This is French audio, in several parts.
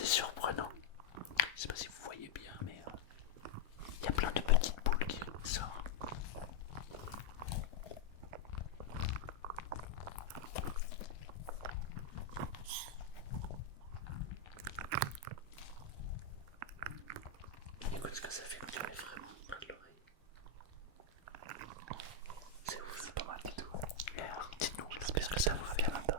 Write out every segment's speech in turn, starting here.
assez surprenant. Je sais pas si vous voyez bien, mais il y a plein de petites boules qui sortent. Écoute ce que ça fait quand tu mets vraiment près de l'oreille. C'est ouf, c'est pas mal du tout. Et alors, dites-nous, j'espère que ça vous fait bien l'entendre.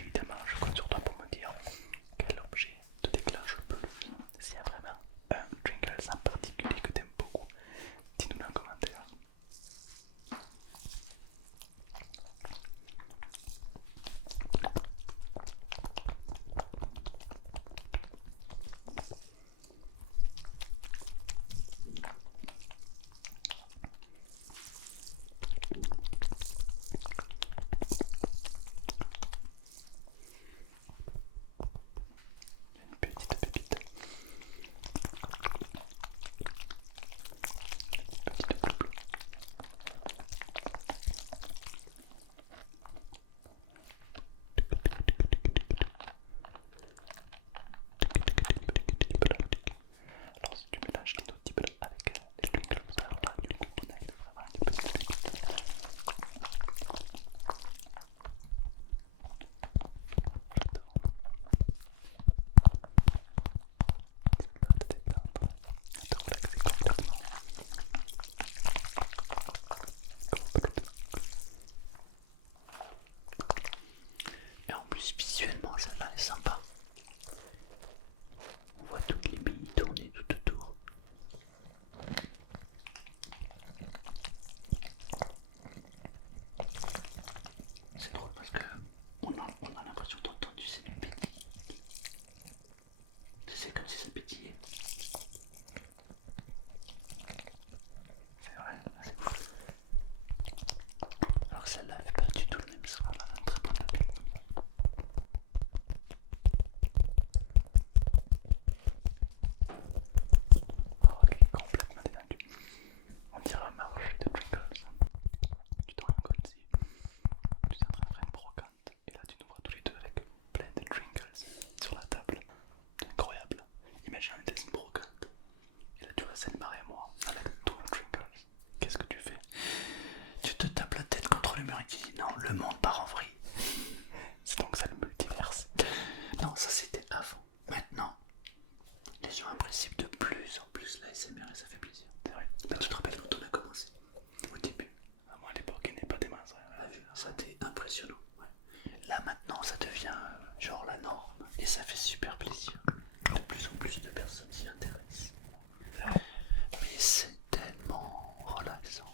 Évidemment, je compte sur toi pour me dire quel objet te déclenche le plus. S'il y a vraiment un Pringles en particulier que tu aimes beaucoup, dis-nous en commentaire. Une petite pépite. Petite boule. Alors si tu mélanges les audibles avec les Pringles, alors là du coup on a vraiment une petite pépite. J'adore. Ça va te détendre, te relaxer complètement. Et en plus visuellement celle-là est sympa. On voit toutes les billes tourner tout autour. C'est drôle parce que on a l'impression d'entendre du sais, pétiller. Tu sais comme si ça pétillait. C'est vrai, c'est cool. Alors que celle-là fait pas du tout le même son, elle a un très bon appel. Oh, elle est complètement détendue. On dirait un marché de Pringles. Tu te rends compte si tu es en train de faire une brocante et là tu nous vois tous les deux avec plein de Pringles sur la table. C'est incroyable. Imagine on était une brocante et là tu vois Selma et moi avec tous nos Pringles. Qu'est-ce que tu fais? Tu te tapes la tête contre le mur et tu dis non, le monde part en vrille. C'est donc ça le multiverse. Non, ça c'était avant. Maintenant, les gens apprécient de plus en plus la SMR et ça fait plaisir. C'est vrai. Mais tu te rappelles quand on a commencé? Au début. Ah, moi à l'époque, il n'est pas des masses. Ça a été impressionnant. Ouais. Là maintenant, ça devient genre la norme et ça fait super plaisir. De plus en plus de personnes s'y intéressent. Mais c'est tellement relaxant.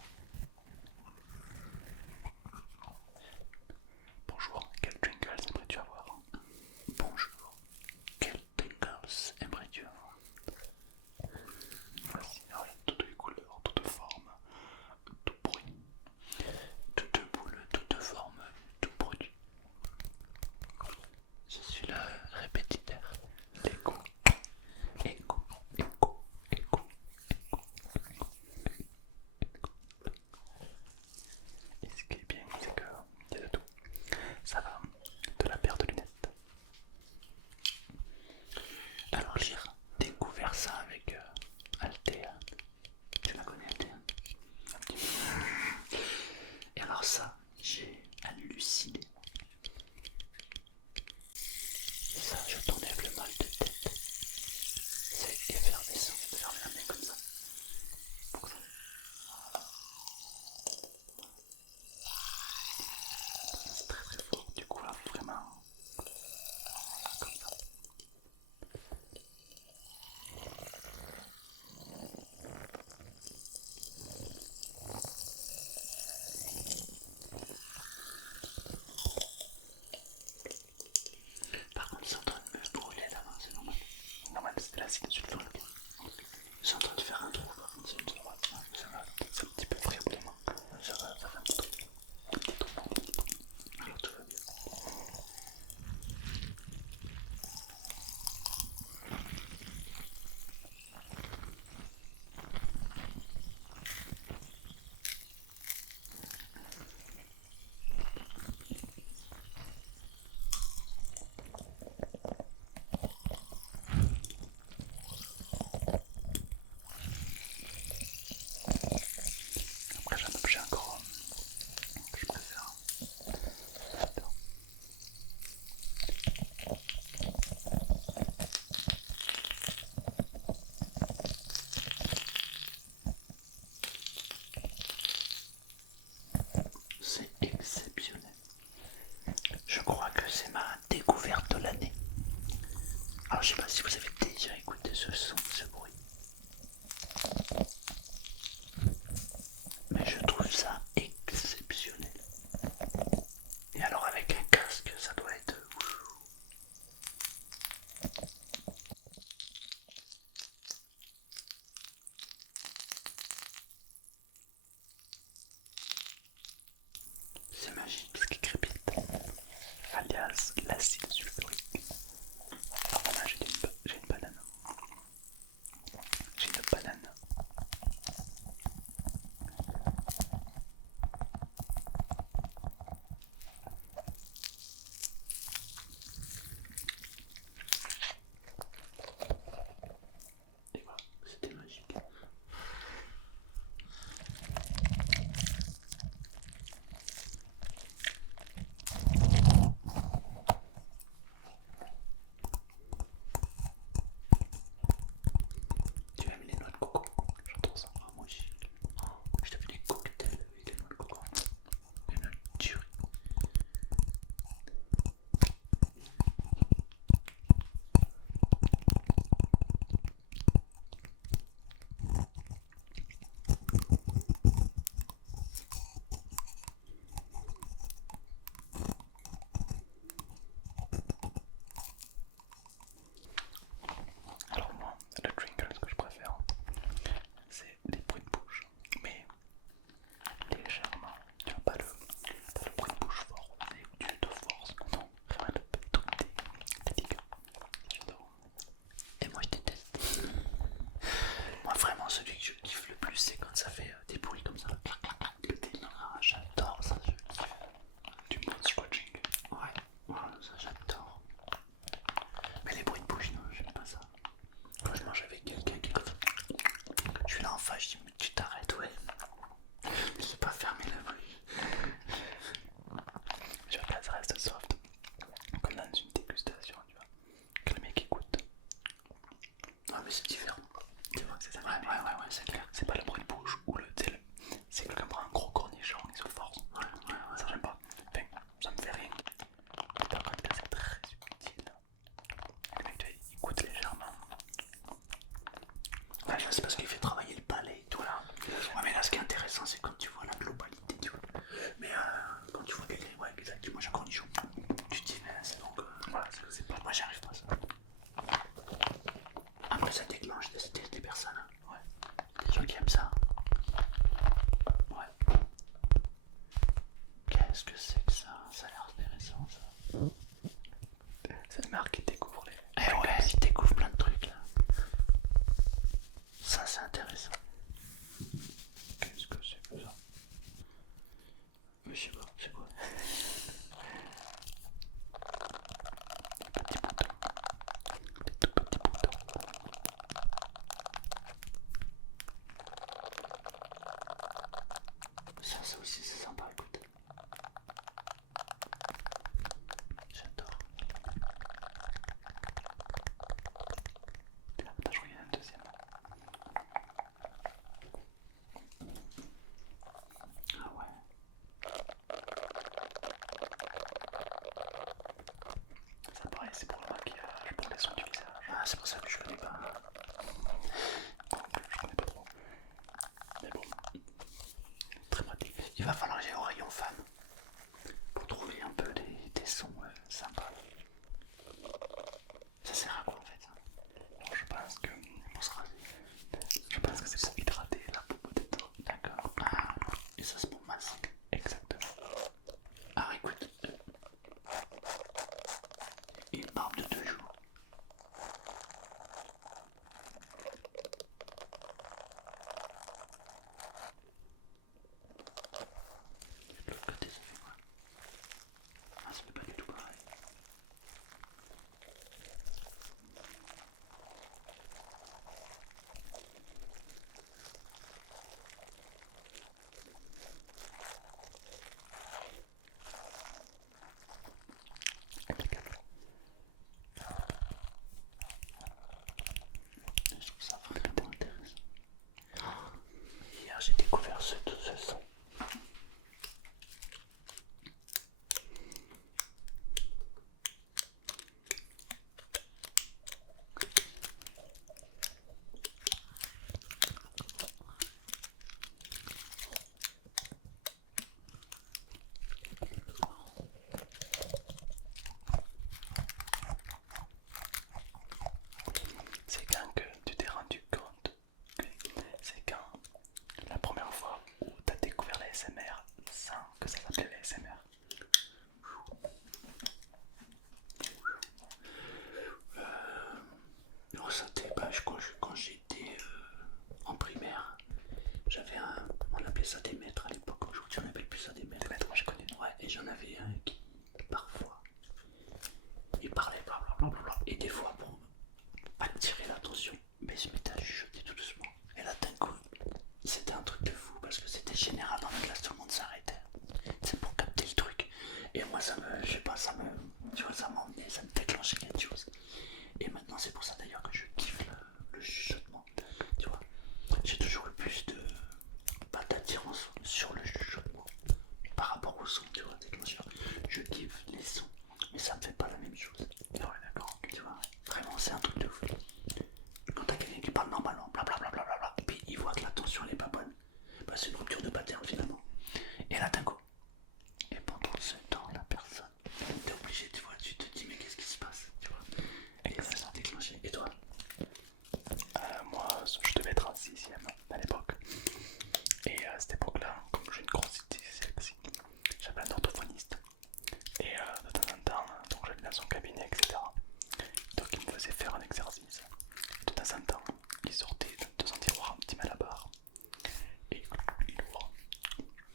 Bonjour, quel Pringles aimerais-tu avoir? Bonjour, quel Pringles aimerais-tu avoir? Voici, alors il y a toutes les couleurs, toutes formes, tout bruit, toutes boules, toutes formes, tout produit. Je suis le répétiteur. Alors je sais pas si vous avez déjà écouté ce son, ce bruit, mais je trouve ça exceptionnel. Et alors avec un casque, ça doit être... C'est magique. Ce qui crépite, alias l'acide sulfurique. Alors moi j'ai une banane. J'ai une banane. Et voilà, c'était magique. Tu aimes les noix de coco? J'entends ça. Ah, moi aussi. Je te fais des cocktails avec les noix de coco. Une tuerie. Alors moi, le Twinkle, ce que je préfère, c'est les bruits de bouche. Mais légèrement, tu vois, pas le bruit de bouche fort, mais tu te forces. Non, vraiment tout délicat. J'adore. Et moi je déteste. Moi vraiment celui que je kiffe le plus c'est quand ça fait des bruits comme ça. Le démarrage, j'adore ça, je kiffe. Du mouth scratching. Ouais, voilà, ça j'adore. Mais les bruits de bouche, non, j'aime pas ça. Quand je mange avec quelqu'un qui écoute, je suis là en face, je dis mais tu t'arrêtes, ouais. Je sais pas fermer la bouche. Tu vois, là, ça reste soft. Comme dans une dégustation, tu vois. Que le mec écoute. Ouais mais c'est différent. Tu vois que c'est ça. Ouais, c'est clair. C'est pas le bruit de bouche ou le tel. C'est que quelqu'un prend un gros cornichon et se force. Ça j'aime pas. Enfin, ça me fait rien. Mais par contre, là, c'est très subtil. Le mec, tu vois, il goûte légèrement. Ouais, c'est parce qu'il fait travailler le palais et tout là. Ouais, mais là, ce qui est intéressant, c'est quand tu vois la globalité, tu vois. Mais quand tu vois quelqu'un, ouais, exactement, j'ai un cornichon. Tu te dis, mais c'est donc. Voilà, c'est pas. Moi, j'y arrive pas ça. Après, ça déclenche des personnes. Hein. Ouais. Des gens qui aiment ça. Ouais. Qu'est-ce que c'est que ça? Ça a l'air intéressant ça. C'est Marc qui découvre les. Eh ouais, il découvre plein de trucs là. Ça, c'est intéressant. Qu'est-ce que c'est que ça? Mais je sais pas, c'est quoi? Petit boutons. Des tout petits boutons. Ça aussi, c'est sympa, écoute. J'adore. Attends, je regarde un deuxième. Ah ouais. Ça pareil, c'est pour le maquillage, pour les soins du visage. Ah, c'est pour ça que je connais pas. Je connais pas trop. Mais bon, très pratique. Il va falloir que j'aille au rayon femme pour trouver un peu des sons sympas. Ça sert à quoi en fait ça? Alors, je pense que. Pour se raser. Je pense que c'est pour hydrater la peau peut-être. D'accord. Ah, et ça c'est pour masser. Exactement. Alors écoute. Une barbe de 2 jours. quand j'étais en primaire, j'avais un. On appelait ça des maîtres à l'époque. Aujourd'hui, on appelle plus ça des maîtres. Des maîtres, moi je connais. Ouais, et j'en avais un qui, parfois, il parlait blablabla. Et des fois, pour attirer l'attention, mais il se mettait à chuchoter tout doucement. Et là, d'un coup, c'était un truc de fou parce que c'était général dans la classe, tout le monde s'arrêtait. C'est pour capter le truc. Et moi, ça me, je sais pas, tu vois, ça m'emmenait, ça me déclenchait quelque chose. Et maintenant, c'est pour ça d'ailleurs que je kiffe le chuchotement. Tu vois, j'ai toujours eu plus de, pas d'attirance sur le chuchotement par rapport au son, tu vois, déclencheur. Je kiffe les sons, mais ça me fait pas la même chose. Ouais, d'accord, tu vois, vraiment, c'est un truc de fou. Quand t'as quelqu'un qui parle normalement, blablabla, et puis il voit que l'attention elle est pas bonne, bah c'est une rupture de pattern finalement. Et là d'un coup, et pendant ce temps, la personne, t'es obligé, tu vois, tu te dis mais qu'est-ce qui se passe, tu vois. Et ça s'est déclenché. Et toi? Moi, je devais être en 6ème à l'époque. Et à cette époque-là, comme j'ai une grosse dyslexie, j'avais un orthophoniste. Et de temps en temps, donc j'allais dans son cabinet, etc. Donc il me faisait faire un exercice. De temps en temps, il sortait de son tiroir un petit malabar. Et il ouvre.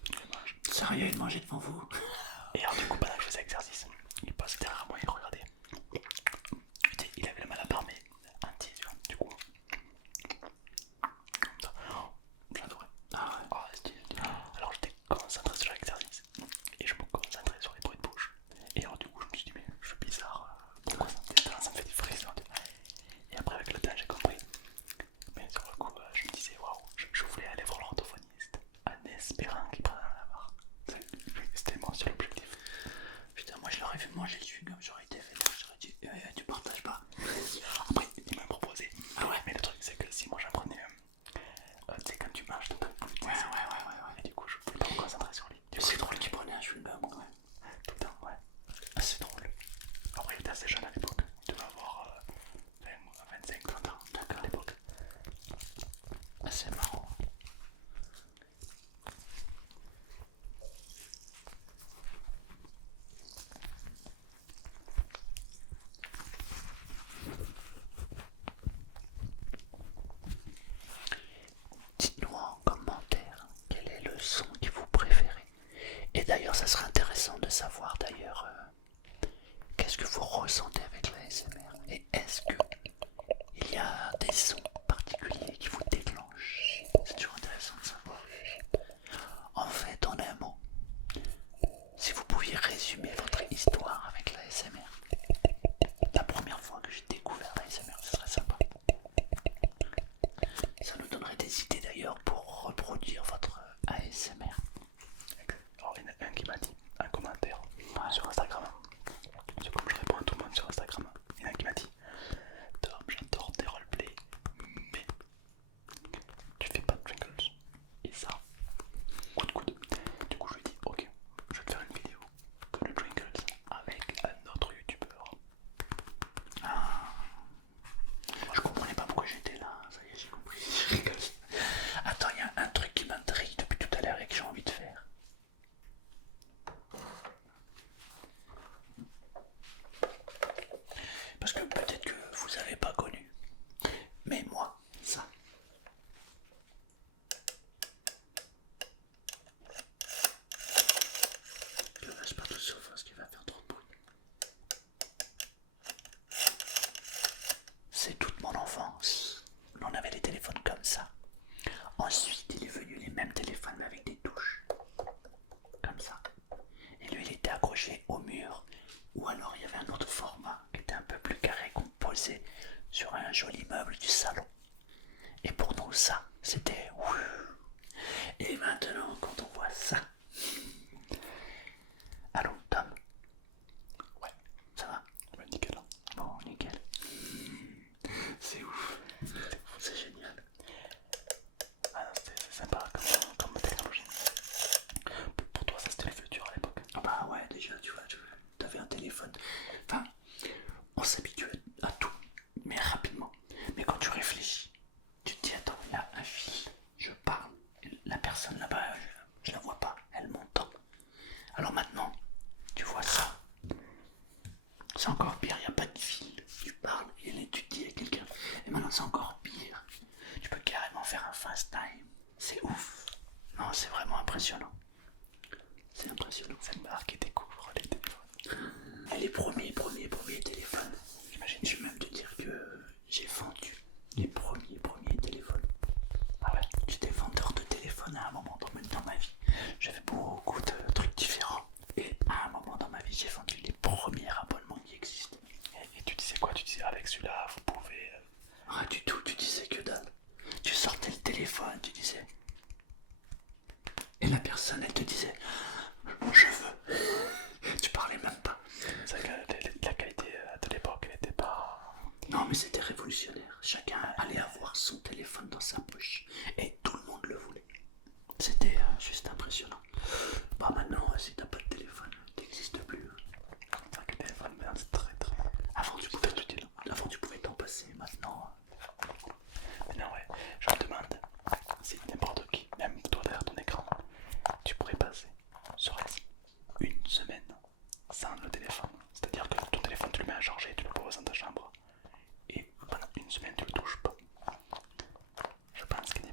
Il mange. Sérieux, il mangeait devant vous? Et alors du coup, pendant que je faisais l'exercice, il passait derrière moi et il regardait. Il avait le malabar mais entier, tu vois, du coup. J'adorais. Ah ouais. Oh, stylé. Alors j'étais concentré sur l'exercice et je me concentrais sur les bruits de bouche. Et alors du coup je me suis dit mais je suis bizarre, pourquoi ça me fait des frissons. Et après avec le temps j'ai compris. Mais sur le coup je me disais waouh, je voulais aller voir l'orthophoniste en espérant qu'il prenne la barre. C'était mon seul objectif. Putain, moi je l'aurais vu manger le chewing-gum, j'aurais été fait, j'aurais dit tu partages pas. Après il m'a proposé. Ah ouais. Mais le truc c'est que si moi j'en prenais tu sais quand tu manges t'entends plus. Ouais. Et du coup je pouvais pas me concentrer sur lui. C'est drôle qu'il prenait un chewing-gum quand même. Tout le temps, ouais. Ah, c'est drôle. Après, il était assez jeune à l'époque. Il devait avoir 25, 30 ans à l'époque. Ah, c'est marrant. Dites-nous en commentaire quel est le son que vous préférez. Et d'ailleurs, ça serait intéressant de savoir d'ailleurs qu'est-ce que vous ressentez avec la SMR. Et est-ce que il y a des sons particuliers qui vous déclenchent? C'est toujours intéressant de savoir. En fait, en un mot, si vous pouviez résumer votre histoire avec la SMR, la première fois que j'ai découvert la SMR, ce serait sympa. Ça nous donnerait des idées d'ailleurs pour reproduire votre ASMR. Alors, il y en a un qui m'a dit un commentaire sur Instagram. C'est comme je réponds à tout le monde sur Instagram. Il y en a un qui m'a dit Tom, j'adore tes roleplays, mais tu fais pas de jingles. Et ça, coup de coude. Du coup, je lui ai dit ok, je vais te faire une vidéo de le jingles avec un autre youtubeur. Je comprenais pas pourquoi j'étais là, ça y est, j'ai compris. Je rigole. Attends, il y a un truc qui m'intrigue depuis tout à l'heure et que j'ai envie de faire. Parce que peut-être que vous avez pas connu, mais moi, ça. Je reste pas tout seul parce qu'il va faire trop de bruit. C'est toute mon enfance. On avait des téléphones comme ça. Ensuite, il est venu les mêmes téléphones mais avec des touches. Comme ça. Et lui, il était accroché au mur. Ou alors, il y avait un autre format qui était un peu plus carré qu'on posait sur un joli meuble du salon. Et pour nous, ça, c'était... Et maintenant, quand on voit ça... Allô, Tom? Ouais, Ça va? ouais, nickel. Bon, nickel. C'est ouf. C'est génial. Ah, c'est sympa comme technologie. Pour toi, ça c'était le futur à l'époque. Ah bah ouais, déjà, tu vois, t'avais un téléphone. Enfin, on s'habitue à tout, mais rapidement. Mais quand tu réfléchis, tu te dis, attends, il y a un fil, je parle, la personne là-bas, je la vois pas. dire avec celui-là, vous pouvez. Ah, du tout, tu disais que dalle. Tu sortais le téléphone, tu disais. Et la personne, elle te disait, je veux. Tu parlais même pas. C'est vrai que la qualité de l'époque, elle n'était pas. Non, mais c'était révolutionnaire. Chacun allait avoir son téléphone dans sa poche. Et tout le monde le voulait. C'était juste impressionnant. Bah maintenant, si t'as pas de téléphone, t'existes plus. C'est vrai que le téléphone, maintenant, c'est très très. Avant, tu pouvais t'en passer. Maintenant. Maintenant, ouais, je me demande si n'importe qui, même toi derrière ton écran, tu pourrais passer, serait-ce une semaine sans le téléphone. C'est-à-dire que ton téléphone, tu le mets à charger, tu le poses dans ta chambre, et pendant une semaine, tu le touches pas. Je pense qu'il n'y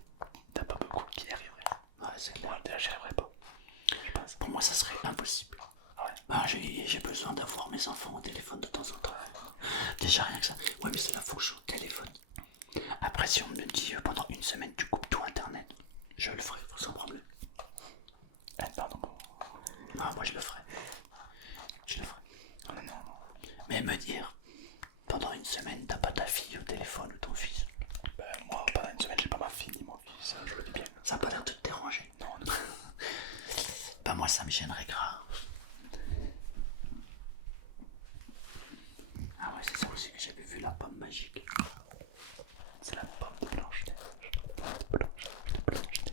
a pas beaucoup qui y arriveraient. Ouais, c'est clair. Moi, déjà, j'y arriverais pas. Je pense. Pour moi, ça serait impossible. Ouais. Bah, j'ai besoin d'avoir mes enfants au téléphone de temps en temps. Déjà rien que ça. Ouais, mais c'est la fonction téléphone. Après, si on me dit pendant une semaine tu coupes tout internet, je le ferai sans problème. Pardon. Ah, moi je le ferai. Je le ferai. Non. Mais me dire pendant une semaine t'as pas ta fille au téléphone ou ton fils, Ben, moi, pendant une semaine, j'ai pas ma fille ni mon fils, je le dis bien. ça a pas l'air de te déranger. Non. Bah, moi ça me gênerait grave. Ah ouais, c'est ça aussi que j'avais vu, la pomme magique. C'est la pomme de Blanche-Neige. De Blanche-Neige.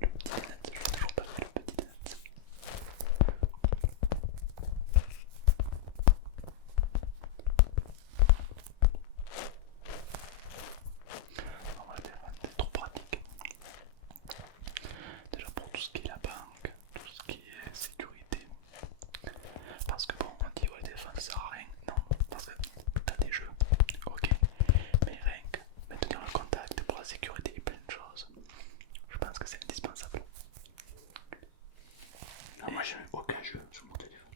Le petit Donut, je n'ai toujours pas fait le petit Donut. Non, le téléphone, c'est trop pratique. Déjà pour tout ce qui est la banque, tout ce qui est sécurité. Parce que bon, on dit ouais, le téléphone ça sert à rien. Non, parce que t'as des jeux, ok. Mais rien que maintenir le contact pour la sécurité et plein de choses, je pense que c'est indispensable. Non, moi j'ai aucun jeu sur mon téléphone.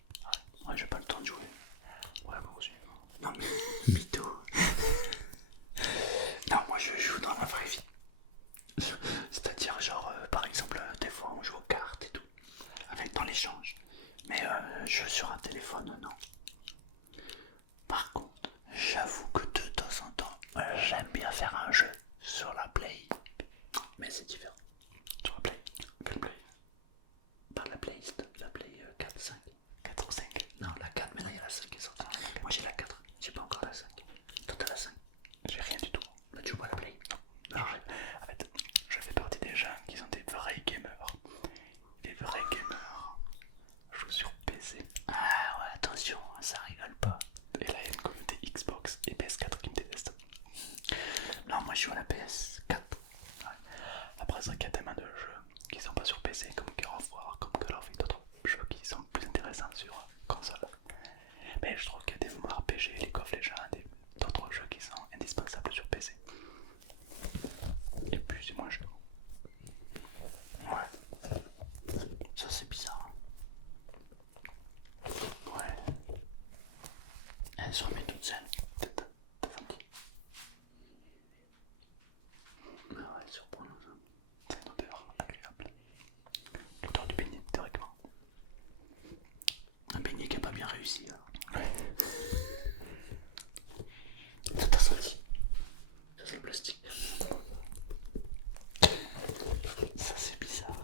Ouais, j'ai pas le temps de jouer. Ouais, moi aussi. Non mais, mytho. Non, moi je joue dans la vraie vie. C'est-à-dire genre, par exemple, des fois on joue aux cartes et tout, avec dans l'échange. Mais jeu sur un téléphone, non. Par contre, j'avoue que de temps en temps, j'aime bien faire un jeu sur la Play. Mais c'est différent. Sur la Play. Quelle Play? Pas la Play, la Play 4, 5. 4 ou 5? Non, la 4, mais là il y a la 5 qui est sortie. Moi j'ai la 4, j'ai pas encore la 5. Toi t'as la 5. J'ai rien du tout. Là tu joues pas à la Play. Non. En fait, je fais partie des gens qui sont des vrais gamers. Les vrais gamers jouent sur PC. Ah ouais, attention, ça rigole pas. Et là, il y a une communauté Xbox et PS4 qui me détestent. Non, moi je joue à la PS4. Ouais. Après, c'est vrai qu'il y a tellement de jeux qui sont pas sur PC, comme Gears of War, comme Call of et d'autres jeux qui sont plus intéressants sur console. Mais je trouve qu'il y a des RPG, League of Legends et d'autres jeux qui sont indispensables sur PC. Et puis c'est moins cher. Ouais. Ça c'est bizarre. Ouais. Elle se remet toute seule. T'as senti? Ah ouais, surprenant ça. C'est une odeur agréable. L'odeur du beignet, théoriquement. Un beignet qui a pas bien réussi alors. Ouais. Ça t'a senti? Ça c'est le plastique. Ça c'est bizarre.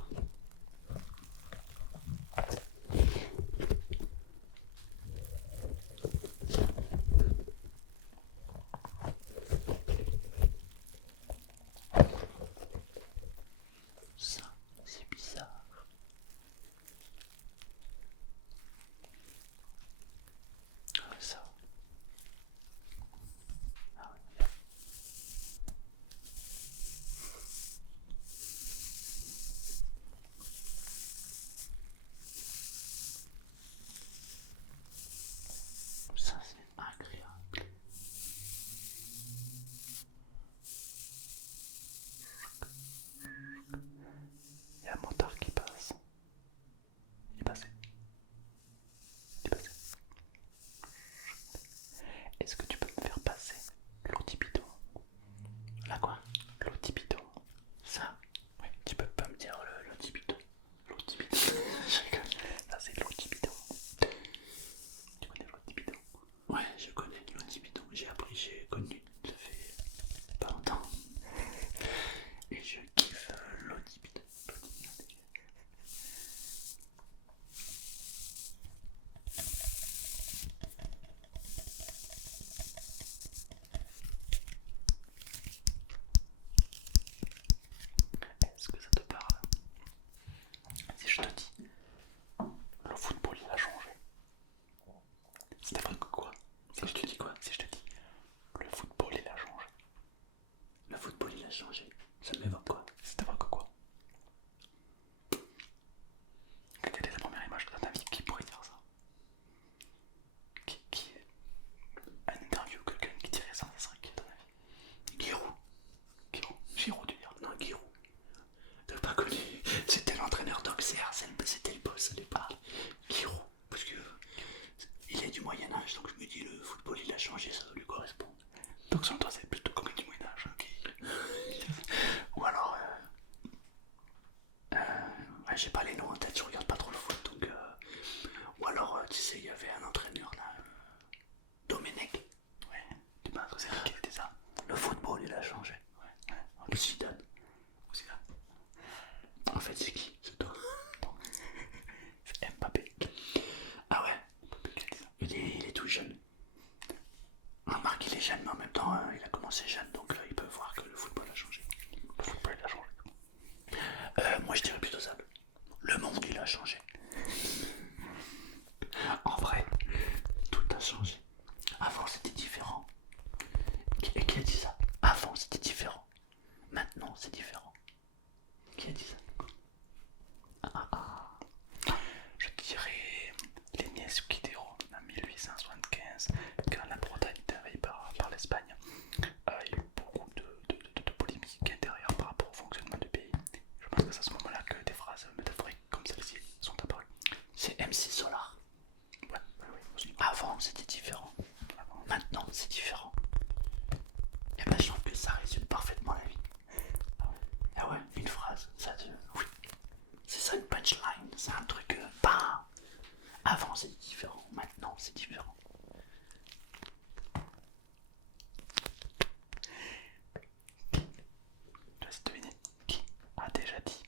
pourtant il a commencé jeune, donc il peut voir que le football a changé. Le football il a changé. Moi je dirais plutôt ça. Le monde il a changé. En vrai, tout a changé. Avant c'était différent. Qui a dit ça? Avant c'était différent. Maintenant c'est différent. Qui a dit ça? Je dirais l'Agnès Quidero en 1875, quand la Bretagne était envahie par l'Espagne. Il y a eu beaucoup de polémiques intérieures par rapport au fonctionnement du pays. Je pense que c'est à ce moment-là que des phrases métaphoriques comme celle-ci sont apparues. C'est MC Solar. Ouais, aussi. Avant c'était différent. Maintenant c'est différent. Et ben je trouve que ça résume parfaitement la vie. Ah ouais, une phrase, ça te... Oui. C'est ça une punchline, c'est un truc pas. Avant c'est différent, maintenant c'est différent. Je laisse deviner qui a déjà dit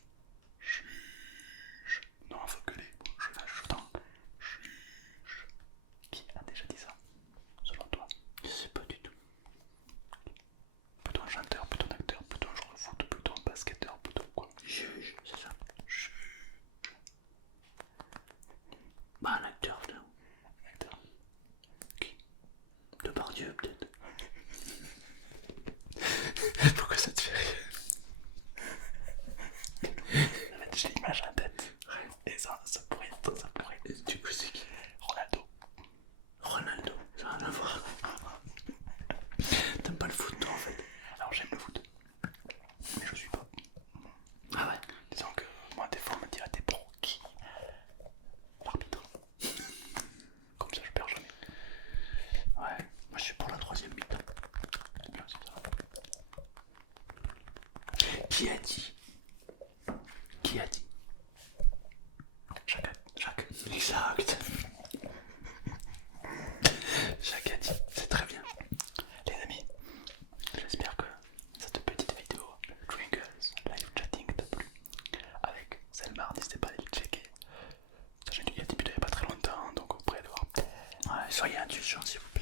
chut. Non, faut que les j'entends. Qui a déjà dit ça, selon toi? Je sais pas du tout. Plutôt un chanteur, plutôt un acteur, plutôt un joueur de foot, plutôt un basketteur, plutôt quoi? Juge, c'est ça. Chut. Bah un acteur peut-être. Un acteur. Qui? Depardieu peut-être. Pourquoi ça te fait rire? En fait, j'ai l'image en tête. Et ça pourrait être, ça pourrait être. Et du coup c'est qui? Ronaldo. Ronaldo, ça n'a rien à voir. T'aimes pas le foot toi en fait? Alors j'aime le foot, mais je suis pas. Ah ouais. Disons que moi des fois on me dit ah t'es pro qui? L'arbitre. Comme ça je perds jamais. Ouais, moi je suis pour la troisième mi-temps. Bien, c'est ça. Qui a dit? Qui a dit? Jacques. Exact. Jacques a dit, c'est très bien. Les amis, j'espère que cette petite vidéo Twinkles live chatting t'a plu. Avec Selmar, n'hésitez pas à aller le checker. Sa chaîne il a débuté il n'y a pas très longtemps, donc vous pourrez le voir. Ouais, soyez indulgents s'il vous plaît.